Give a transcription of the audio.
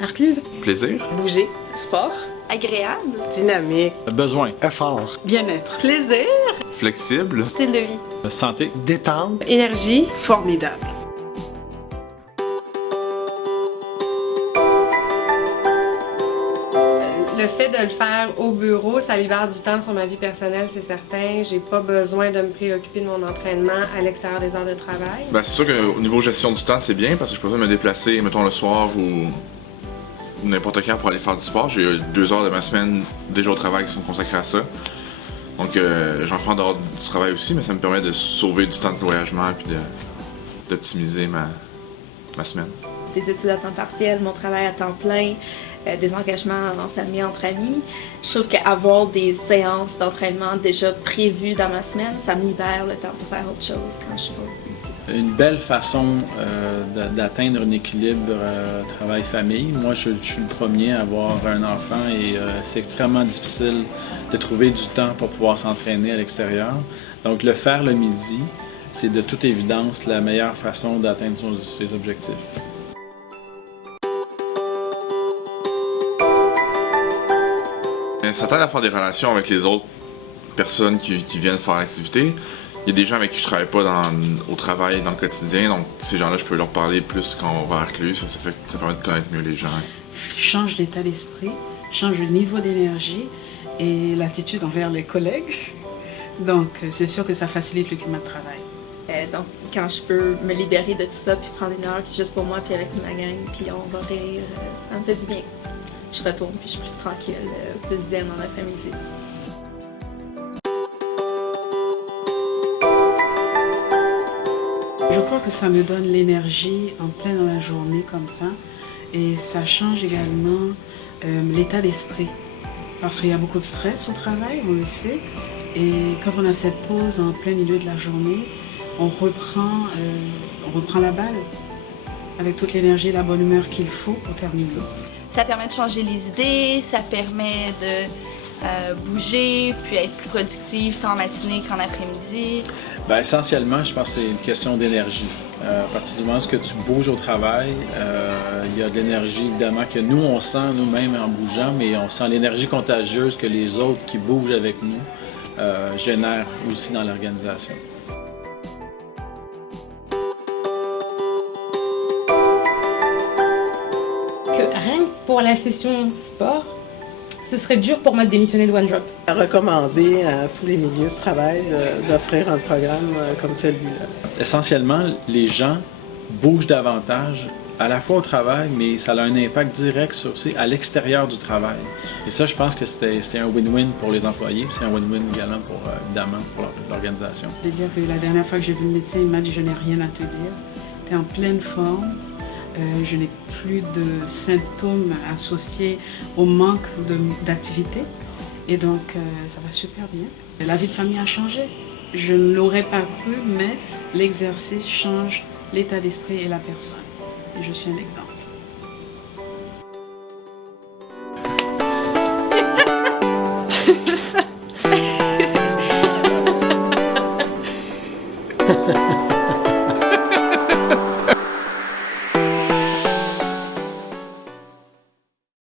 Arcluse. Plaisir. Bouger. Sport. Agréable. Dynamique. Besoin. Effort. Bien-être. Plaisir. Flexible. Style de vie. Santé. Détente. Énergie. Formidable. Le fait de le faire au bureau, ça libère du temps sur ma vie personnelle, c'est certain. J'ai pas besoin de me préoccuper de mon entraînement à l'extérieur des heures de travail. Ben, c'est sûr qu'au niveau gestion du temps, c'est bien parce que je peux pas me déplacer, mettons le soir ou n'importe quand pour aller faire du sport. J'ai 2 heures de ma semaine déjà au travail qui sont consacrées à ça. Donc j'en fais en dehors du travail aussi, mais ça me permet de sauver du temps de voyagement et d'optimiser ma semaine. Des études à temps partiel, mon travail à temps plein, des engagements en famille, entre amis. Je trouve qu'avoir des séances d'entraînement déjà prévues dans ma semaine, ça me libère le temps pour faire autre chose quand je suis pas ici. Une belle façon d'atteindre un équilibre travail-famille. Moi, je suis le premier à avoir un enfant et c'est extrêmement difficile de trouver du temps pour pouvoir s'entraîner à l'extérieur. Donc, le faire le midi, c'est de toute évidence la meilleure façon d'atteindre ses objectifs. Ça t'aide à faire des relations avec les autres personnes qui viennent faire l'activité. Il y a des gens avec qui je travaille pas au travail, dans le quotidien, donc ces gens-là, je peux leur parler plus quand on va à Arcluse. Ça permet de connaître mieux les gens. Change l'état d'esprit, change le niveau d'énergie et l'attitude envers les collègues. Donc, c'est sûr que ça facilite le climat de travail. Donc, quand je peux me libérer de tout ça, puis prendre une heure juste pour moi, puis avec ma gang, puis on va rire, ça me fait du bien. Je retourne, puis je suis plus tranquille, plus zen en après-midi. Je crois que ça me donne l'énergie en plein dans la journée comme ça. Et ça change également l'état d'esprit. Parce qu'il y a beaucoup de stress au travail, on le sait. Et quand on a cette pause en plein milieu de la journée, on reprend la balle avec toute l'énergie et la bonne humeur qu'il faut pour terminer. Ça permet de changer les idées, ça permet de bouger, puis être plus productive tant en matinée qu'en après-midi. Bien, essentiellement, je pense que c'est une question d'énergie. À partir du moment où tu bouges au travail, il y a de l'énergie évidemment que nous, on sent nous-mêmes en bougeant, mais on sent l'énergie contagieuse que les autres qui bougent avec nous génèrent aussi dans l'organisation. Rien que pour la session sport, ce serait dur pour moi de démissionner de OneDrop. Recommander à tous les milieux de travail d'offrir un programme comme celui-là. Essentiellement, les gens bougent davantage à la fois au travail, mais ça a un impact direct aussi à l'extérieur du travail. Et ça, je pense que c'est un win-win pour les employés, puis c'est un win-win également pour, évidemment, pour l'organisation. Je veux dire que la dernière fois que j'ai vu le médecin, il m'a dit « je n'ai rien à te dire, tu es en pleine forme ». Je n'ai plus de symptômes associés au manque d'activité et donc ça va super bien. La vie de famille a changé. Je ne l'aurais pas cru, mais l'exercice change l'état d'esprit et la personne. Et je suis un exemple.